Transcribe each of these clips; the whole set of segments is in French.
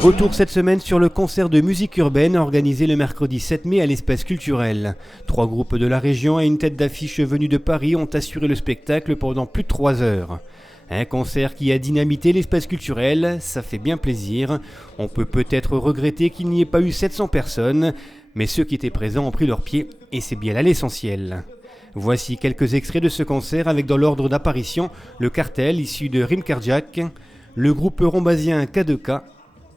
Retour cette semaine sur le concert de musique urbaine organisé le mercredi 7 mai à l'Espace Culturel. 3 groupes de la région et une tête d'affiche venue de Paris ont assuré le spectacle pendant plus de 3 heures. Un concert qui a dynamité l'Espace Culturel, ça fait bien plaisir. On peut peut-être regretter qu'il n'y ait pas eu 700 personnes, mais ceux qui étaient présents ont pris leur pied et c'est bien là l'essentiel. Voici quelques extraits de ce concert avec dans l'ordre d'apparition le Cartel issu de Rime Cardiaque, le groupe rombasien K2K,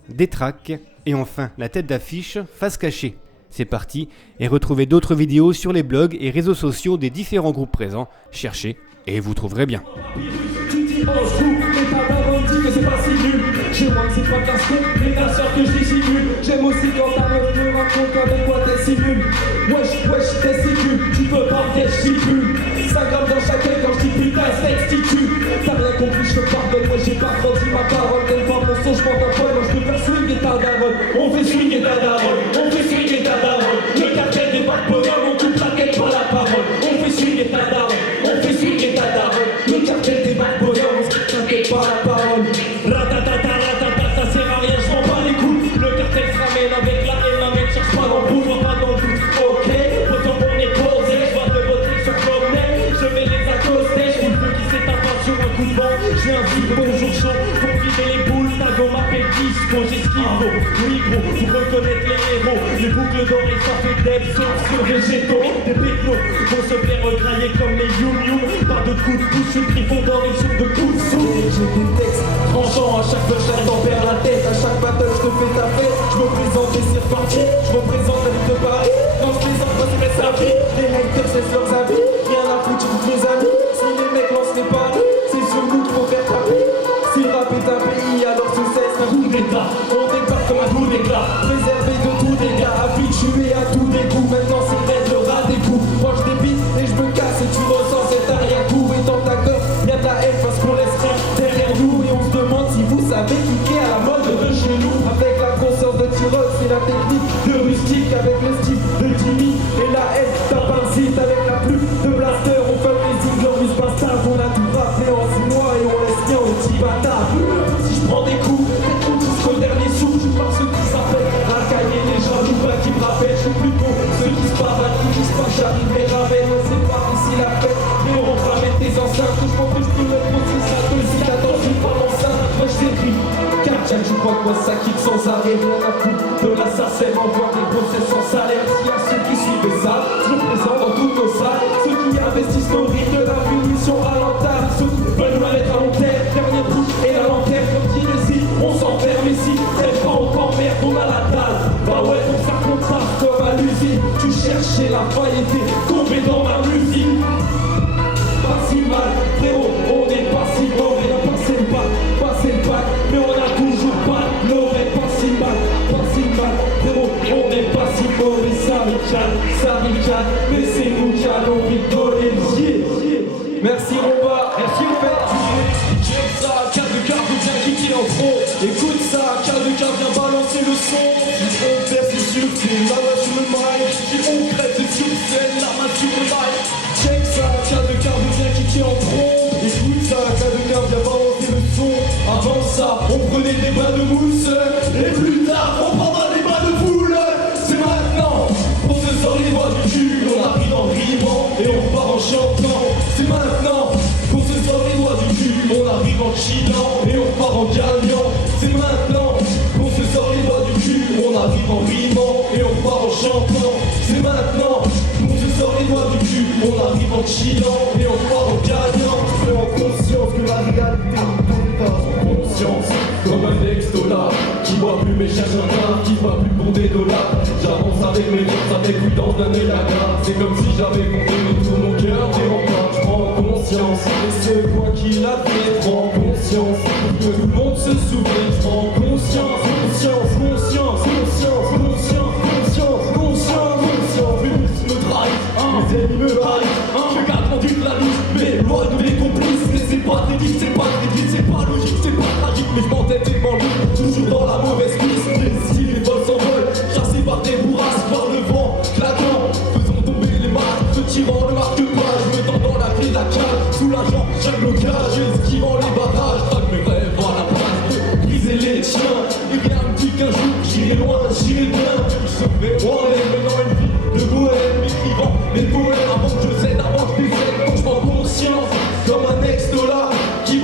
Détraque et enfin la tête d'affiche Face Cachée. C'est parti et retrouvez d'autres vidéos sur les blogs et réseaux sociaux des différents groupes présents. Cherchez et vous trouverez bien. J'aime aussi quand ta meuf me raconte avec quoi t'es simule. Wesh, t'es sécu, tu peux pas piège, j'y pue. 5 grammes dans chaque aile quand je dis putain, sextitue. T'as rien compris, je te pardonne, moi j'ai pas grandi ma parole. T'aimes pas mon son, je m'en tape, moi je peux faire swinguer ta daronne. On fait swinguer ta daronne, on fait swinguer ta daronne. Le cartel des bacs bonhommes, on coupe la tête, pas la parole. On fait swinguer ta daronne, on fait swinguer ta daronne. Le cartel des bacs bonhommes, on coupe la tête, pas la parole. Ratatata, ça sert à rien, je m'en bats les couilles. Le cartel se ramène avec la haine, la mec cherche pas d'embrouille, vois pas dans le doute. Ok, autant on est posé, je vois de votre sur Clomnay. Je vais les accoster, je vous qui s'est tapé sur un coup de vent. Je viens vite, bonjour chaud, pour vider les boules. Tago m'appelle disco, j'esquive. Oui gros, pour reconnaître les héros. Les boucles d'oreilles, ça fait d'eb, sauf sur végétaux. Des pétlos vont se faire regrailler comme les youm-youm. Pas de coups de pouce, une griffon dans les soupe de coups de sous. J'ai des textes tranchants, à chaque flash, t'en perds la tête. À chaque battle, je te fais ta fête. Je me présente et c'est reparti. Je représente la ville de Paris. Quand je les entends, c'est mettre sa vie. Les haters laissent leurs avis. Rien à foutre, j'écoute mes amis. Si les mecs lancent les paris, c'est sur nous qu'il faut faire taper. Si le rap est un pays, alors ce cesse un coup d'état. On débarque comme un coup d'éclat. Préservé de tous dégâts, habitué à tous les coups. Maintenant c'est raide, le rat des coups. Moi je débite et je me casse et tu ressens cet arrière-coup. Et dans ta gorge, y'a de la haine parce qu'on laisse rien derrière nous. Et on se demande si vous savez kicker à la mode de chez nous. Avec la conscience de tireuse, c'est la technique de rustique. Avec le style de Jimmy et la haine d'un parasite. Avec la plume de blaster, on fait les Inglorious Bastards. On a tout rappelé en 6 mois et on laisse rien aux petits bâtards. Si je prends des coups, jusqu'au dernier souffle, je pars ceux qui s'appellent racailler les gens, je vois qui me rappellent, je suis plus beau. Ceux qui se pavanent, qui disent pas j'arrive et ramène. On sait pas ici la fête, mais on ramène tes enceintes. Je m'en fiche, je peux mettre mon ça que si t'attends, je suis pas enceinte. Moi je t'écris, cardiaque, je crois que moi ça kick sans arrêt. Rien à foutre de la SACEM, envoie des procès sans salaire. S'il y a ceux qui suivent ça, je le présente dans toutes nos salles. Ceux qui investissent nos rythmes de la punition à l'entame. Ceux qui veulent mal être à long terme, dernière bouche et la lanterne. Comme dit le si, on s'enferme ici. C'est pas encore merde, on a la dalle. Bah ouais, pour ça qu'on passe comme à l'usine. Tu cherchais la faillite, tombé dans ma musique. Pas si mal, frérot, on est pas si mauvais. On a passé le bac, mais on a toujours pas l'oreille. Pas si mal, frérot, on est pas si mauvais. Ça ricane, mais c'est nous qui allons rigoler. Merci Romba, merci au fait. J'aime ça, K2K, bien qui en pro. Écoute ça, K2K vient balancer le son. On perd c'est sûr, c'est la main sur le mic. Si on crève c'est sur scène, la main sur le mic. Check ça, K2K bien qui en pro. Écoute ça, K2K vient balancer le son. Avant ça, on prenait des bains de mousse. Et plus tard, on prendra des bains de foule. C'est maintenant, on se sort les doigts du cul. On arrive en rimant et on repart en chantant. C'est maintenant qu'on se sort les doigts du cul. On arrive en chillant et on repart en gagnant. C'est maintenant qu'on se sort les doigts du cul. On arrive en rimant et on repart en chantant. C'est maintenant qu'on se sort les doigts du cul. On arrive en chillant et on repart en gagnant. Fais en conscience que la réalité ne tourne pas. Conscience comme un ex-dollar qui boit plus mais cherche un gars, qui boit plus pour des dollars. J'avance avec mes forces, avec prudence d'un élaga. C'est comme si j'avais compté tout mon cœur. Je prends conscience, et ce quoi qu'il a fait, prends conscience. Pour que tout le monde se souvienne, prends conscience. Me trahit, mes ennemis me haïssent. Je garde mon Dieu de la vie, mais loin de mes complices. Mais c'est pas crédible, c'est pas logique, c'est pas tragique. Mais je m'entête tellement lui, toujours dans la mauvaise piste. Si les vols s'envolent, chassés par des bourrasques, par le vent claquant, faisons tomber les masques, se tirant le marque-page, me tendant la clé de la cale, sous la jambe, chaque blocage, esquivant les barrages, traque mes rêves.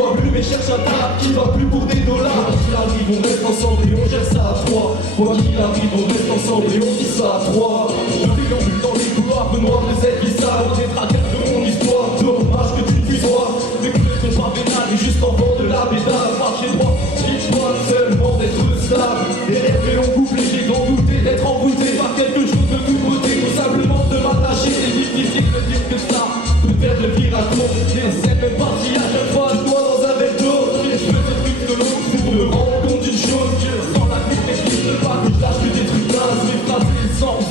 voit plus mais cherche un taf qui va plus pour des dollars. Quoi qu'il arrive on reste ensemble et on gère ça à trois. Quoi qu'il arrive on reste ensemble et on dit ça à trois. Je déambule dans les couloirs noirs de cette vie sale. On est traqués de mon histoire. Dommage que tu ne puisses voir. Mais que ton pas vénal et juste en bord de la bédale. Marcher droit, dis-toi seulement d'être stable. Les rêves et on coupe les j'ai d'en douter d'être embrouillé par quelque chose de tout beauté. Tout simplement de m'attacher. C'est difficile de dire que ça peut faire le vire à trop. C'est même pas si à chaque fois je dois dans un verre d'eau. Et je fais des trucs de l'eau pour me rendre compte d'une chose. Que sans la vie mais je ne pas que je lâche que des trucs nazes. Mes phrases et les sens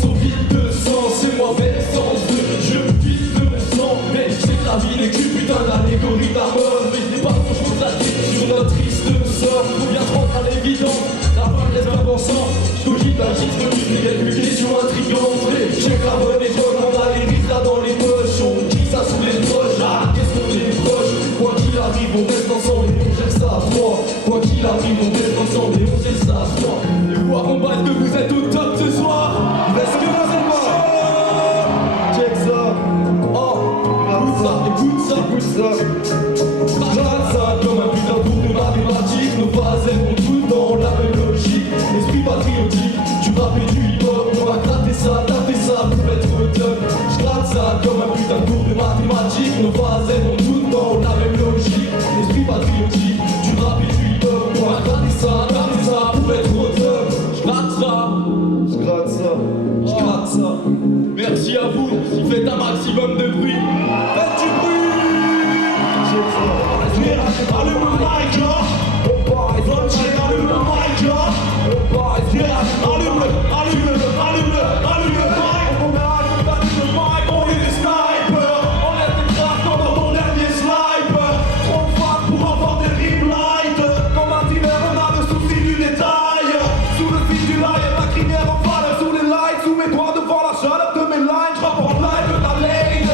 sont vides de sens. C'est moi-même sans eux. Je vide de mon sang. Mais je sais que la vie n'est qu'une putain d'allégorie d'amor. Mais je n'ai pas grand chose à dire sur notre triste sort. Faut bien se rendre à l'évidence. La fin laisse pas pensant. Je cogite un titre de musique avec une question intrigante. J'ai la bonne étoile, on a les risques là dans les poches. On dit ça sous les poches. Ah, qu'est-ce qu'on est proche. Quoi qu'il arrive, on reste ensemble et on gère ça à trois. Quoi qu'il arrive, on reste ensemble et on gère ça à trois. Et voir en bas, est-ce que vous êtes au top ce soir? Est-ce que vous êtes au top? Check ça. Oh, écoute ça. Regarde ça comme un putain de tour de mathématiques. Nos phases elles vont tout dans la même logique. Esprit patriotique, du rap et du hip-hop. On va gratter ça, taper ça pour être au top. Je gratte ça comme un putain de tour de mathématiques. Nos phases elles vont tout dans la même logique. Esprit patriotique, du rap et du hip-hop. On va gratter ça, taper ça pour être au top. Je gratte ça. Je gratte ça. Merci à vous, faites un maximum de bruit. Faites du bruit. Allume le mic, là. Allume le mic, là. Allume le mic. On est des snipers. On est des trappes dans ton dernier sniper. Trop de femmes pour avoir des rim light. Comme un dealer, on a le souci du détail. Sous le fil du live, la crinière en valeur. Sous les lights, sous mes doigts devant la chaleur de mes lines. Je rapporte live de ta lane.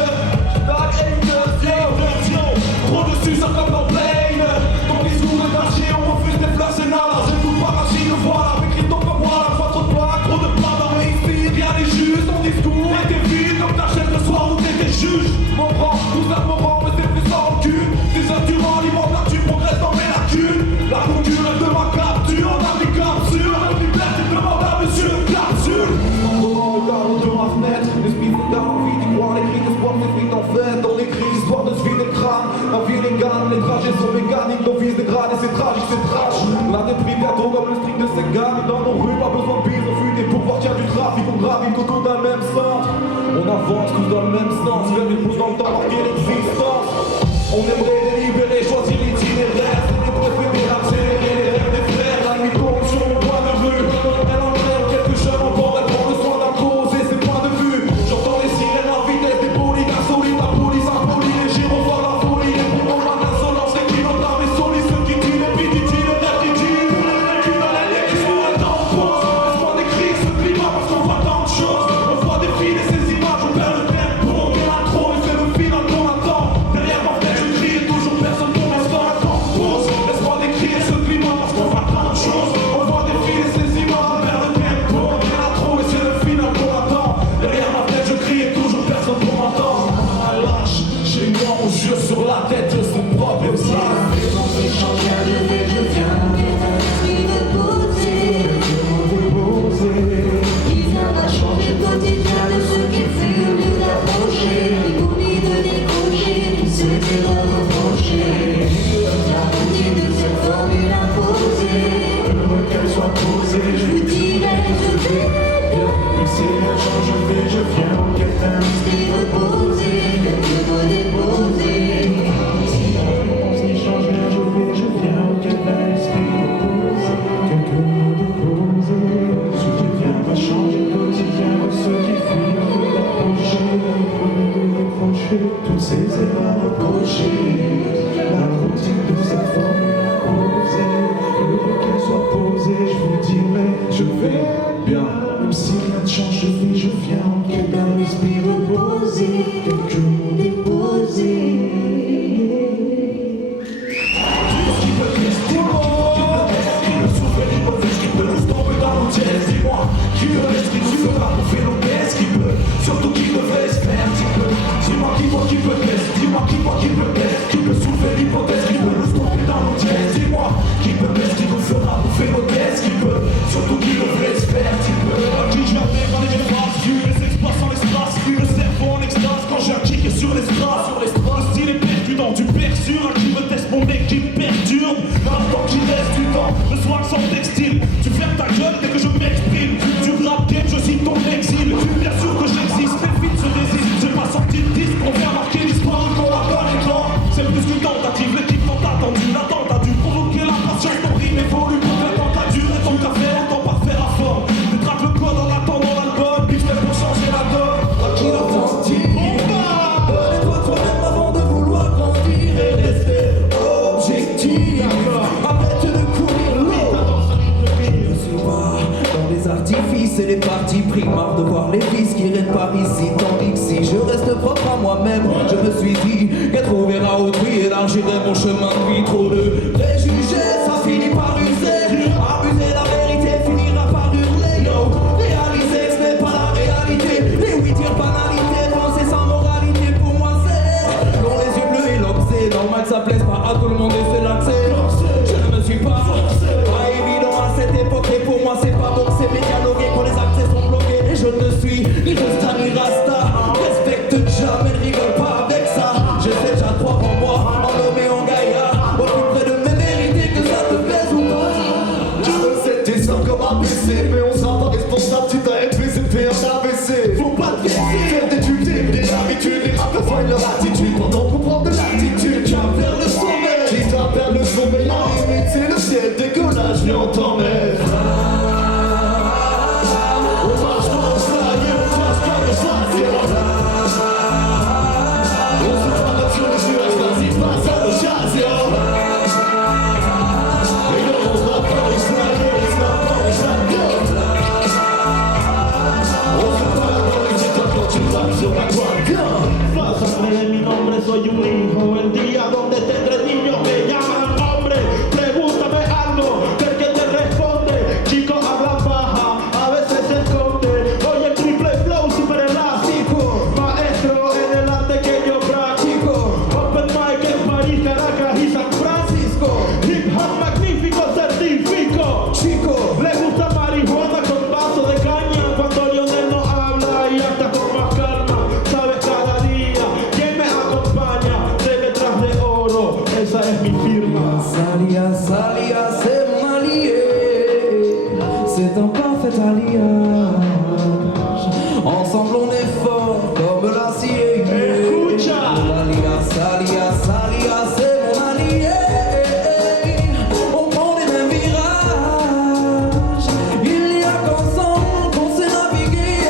Trop dessus, ça comme dans Plane. Ton discours est lâché, on refuse des flashs et nada. J'ai tout parachi, le voilà, écrit donc comme moi. La fois trop de plats dans mes inspires. Rien n'est juste, ton discours était vide. Comme ta chaîne le soir où t'étais juge. Mon rang, tout ça mon rang, mais c'est plus sans recul. Des endurants, libre là, tu progresses dans mes lacunes. La concurrence de ma capture, on a des captures. On libère, tu demandes à monsieur capsule. En devant le carreau de ma fenêtre, l'esprit de ta envie d'y croire. Les cris d'espoir m'effritent en fait. Dans les crises, histoire de se vider le crâne. La vie les gagne, les trajets sont mécaniques, nos vies dégradent et c'est tragique, c'est trash. La déprime bientôt comme le string de ces gars. Dans nos rues, pas besoin de bise, on fuit des pouvoirs, tiens du trafic, on gravite autour d'un même centre. On avance tous dans le même sens, faire une pause dans le temps, marquer l'existence. On aimerait délibérer, choisir l'itinéraire. C'est les préférés, accélérer les rêves des frères. La nuit tombe sur mon point de vue. Elle enlève quelques jeunes encore, elle prend le soin d'imposer ses points de vue. J'entends les sirènes en vitesse, des polices insolites, la police impolie, les gyrophares, la folie, les poumons, l'insolence, les kilogrammes, les solis, ceux qui tuent, les pitiés, les rectitudes. Qui veulent aller, qui sont un temps de pause. Laisse-moi décrire ce climat parce qu'on voit tant de choses. On voit défiler ces images, on perd le tempo. On est l'intro et c'est le final qu'on attend. Derrière ma fenêtre, je crie et toujours personne pour l'instant un temps de pause. Laisse-moi décrire ce climat parce qu'on voit tant de choses. On voit défiler ces images, on perd le tempo. On est l'intro et c'est le final qu'on attend. Derrière ma fenêtre, je crie et toujours personne pour m'entendre. Lâche, chez moi on jure sur la tête de son propre visage. Il viendra changer le quotidien de ceux qui furent mieux d'approcher. Les oublis de décrocher, tout se dira reprocher. La routine de cette formule imposée, heureux qu'elle soit posée. Je vous dirai, je vais bien. C'est l'argent, je viens en quête d'un esprit reposé. Quelques mots déposés. Si la réponse n'y change rien, je viens en quête d'un esprit reposé. Quelques mots déposés. Ce qui vient va changer le quotidien de ceux qui fuient d'approcher. De reprocher toutes ces erreurs reprochées. La routine de cette formule imposée, heureux qu'elle soit posée. Je vous dirai, je vais bien. Même si rien ne change, je viens en quête d'un esprit reposé. qui me perturbe. Maintenant qu'il reste du temps, le soir sans textile. Tu fermes ta gueule dès que je m'exprime. Du rap game, je cite ton exil. Bien sûr que j'existe, mes feats se désistent. J'ai pas sorti de disque, on vient marquer l'histoire qu'on a pas les temps. C'est plus qu'une tentative, l'équipe tant attendue. L'attente a dû provoquer la patience, ton rime évolue. Pour que l'attente a duré, ton café, ton pas faire à fond. Détraque le code en attendant l'album. Big step pour changer la donne. Qui l'authentique? Connais-toi toi-même avant de vouloir grandir et rester objectif. Arrête de courir l'eau. Je ne suis pas dans les artifices et les partis pris. Marre de voir les fils qui règnent par ici. Tandis que si je reste propre à moi-même, je me suis dit qu'être ouvert à autrui élargirait mon chemin de vie. Trop de préjugés, ça finit par user. Abuser la vérité finira par hurler. Yo, réaliser ce n'est pas la réalité. Les oui dire banalité, penser sans moralité. Pour moi c'est l'on les yeux bleus et l'homme c'est normal que ça plaise pas à tout le monde et c'est l'accès. Je ne me suis pas évident à cette époque et pour moi c'est pas bon, c'est médialogué quand les accès sont bloqués. Et je ne suis ni Rasta ni Rasta. Respecte jamais, ne rigole pas avec ça. Je sais déjà croire en moi, en homme et en gaillard. Au plus près de mes vérités, que ça te plaise ou pas. Je ne sais tes sons comme ABC, mais on s'en va responsable si t'as FPCP en AVC. Faut pas te laisser faire d'études, des habitudes, les rappeurs voient leur attitude. Pendant qu'on prend de l'attitude, qui va vers le sommet. Qui va vers le sommet, la limite c'est le ciel, décollage, viens on t'emmène. Pásame mi nombre, soy un hijo. El día donde tendré niños me llaman hombre. Pregúntame algo, que el que te responde. Chico habla baja, a veces se esconde. Oye, triple flow super elástico. Maestro en el arte que yo practico. Open mic en París, Caracas y San Francisco. Hip hop magnífico, certifico. Chico, le gusta marihuana con vaso de caña. Cuando Lionel no habla y hasta con más calma. Sabes cada día quién me acompaña. De letras de oro, esa es mi firma. Salia, Salia, c'est mon allié. C'est un parfait alliage. Ensemble on est fort comme l'acier. Escucha. Salia, Salia, Salia, c'est mon allié. On prend les mêmes virages. Il y a qu'ensemble qu'on sait naviguer.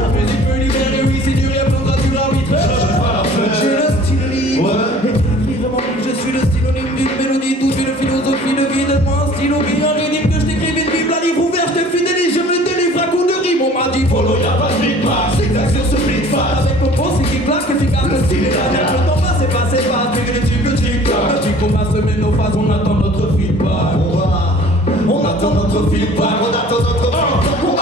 La musique peut libérer, oui, c'est du rêve, l'endroit du arbitrage. J'ai le style libre, écrit vraiment libre, je suis le synonyme d'une mélodie, toute une philosophie de vie, donne-moi un stylo qui un rythme que je t'écrive une bible à livre ouvert, je te fidélise, je me délivre à coup de rime, on m'a dit follow, y'a pas de beatbox, zigzag sur ce beat fast, avec mon bon, c'est qui claque, efficace, le style est là, le temps passe et passe et passe, mais les tubes, le tic-tac, le tic, on va semer nos phases, on attend notre feedback, on attend notre feedback, on attend notre feedback.